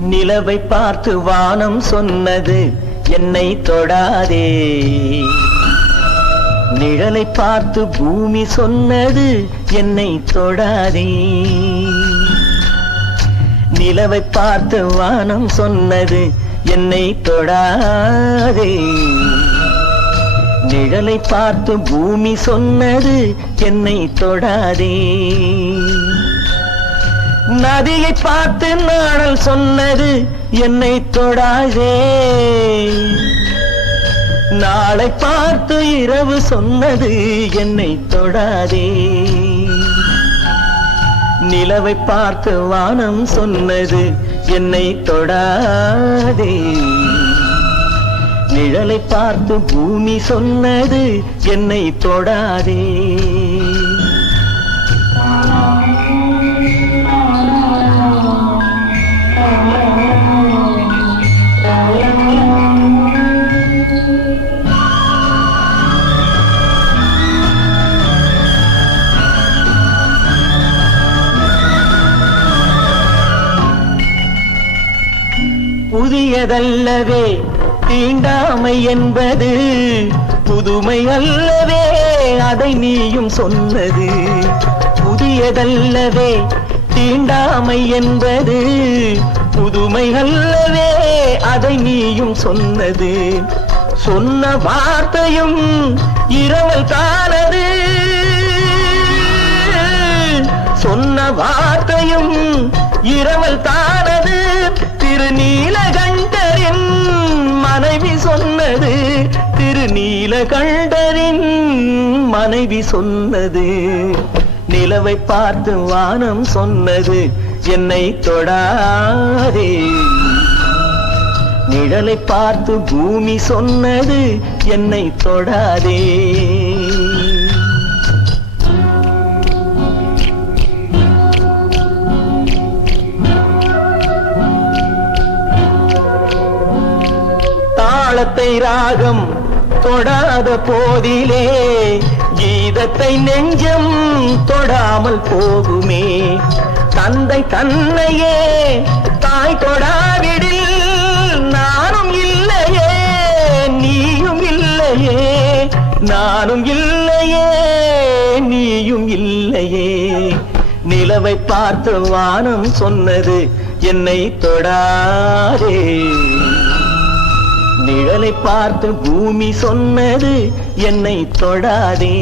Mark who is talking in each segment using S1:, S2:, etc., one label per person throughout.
S1: நிலவை பார்த்து வானம் சொன்னது என்னை தொடாதே. நிழலை பார்த்து பூமி சொன்னது என்னை தொடாதே. நிலவை பார்த்து வானம் சொன்னது என்னை தொடாதே. நிழலை பார்த்து பூமி சொன்னது என்னை தொடாதே. நதியை பார்த்து நாடல் சொன்னது என்னை தொடாதே. நாளை பார்த்து இரவு சொன்னது என்னை தொடாதே. நிலவை பார்த்து வானம் சொன்னது என்னை தொடாதே. நிழலை பார்த்து பூமி சொன்னது என்னை தொடாதே. புதியதல்லவே தீண்டாமை என்பது புதுமை அல்லவே அதை நீயும் சொன்னது. புதியதல்லவே தீண்டாமை என்பது புதுமை அல்லவே அதை நீயும் சொன்னது. சொன்ன வார்த்தையும் இரவல் தானது சொன்ன வார்த்தையும் இரவல் தான் சொன்னது சொன்னது திருநீலகண்டரின் மனைவி சொன்னது. நிலவை பார்த்து வானம் சொன்னது என்னை தொடாதே. நிழலை பார்த்து பூமி சொன்னது என்னை தொடாதே. தாளத்தை ராகம் தொடாத போதிலே கீதத்தை நெஞ்சம் தொடாமல் போகுமே. தந்தை தன்னையே தாய் தொடாவிடில் நானும் இல்லையே நீயும் இல்லையே. நானும் இல்லையே நீயும் இல்லையே. நிலவை பார்த்து வானம் சொன்னது என்னை தொடாதே. பார்த்து பூமி சொன்னது என்னை தொடாதே.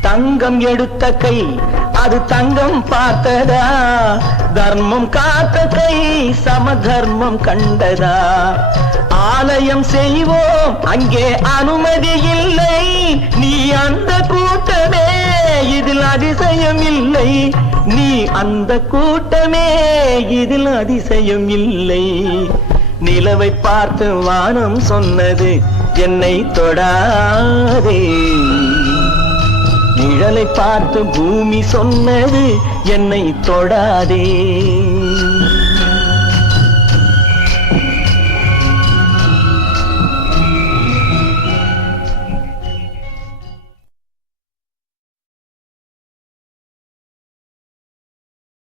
S1: தங்கம் எடுத்த கை அது தங்கம் பார்த்ததா? தர்மம் காத்த கை சமதர்மம் கண்டதா? ஆலயம் செய்வோம் அங்கே அனுமதி இல்லை. நீ அந்த கூட்டமே இதில் அதிசயம் இல்லை. நீ அந்த கூட்டமே இதில் அதிசயம் இல்லை. நிலவை பார்த்து வானம் சொன்னது என்னை தொடாதே. நிழலை பார்த்து பூமி சொன்னது என்னை தொடாதே.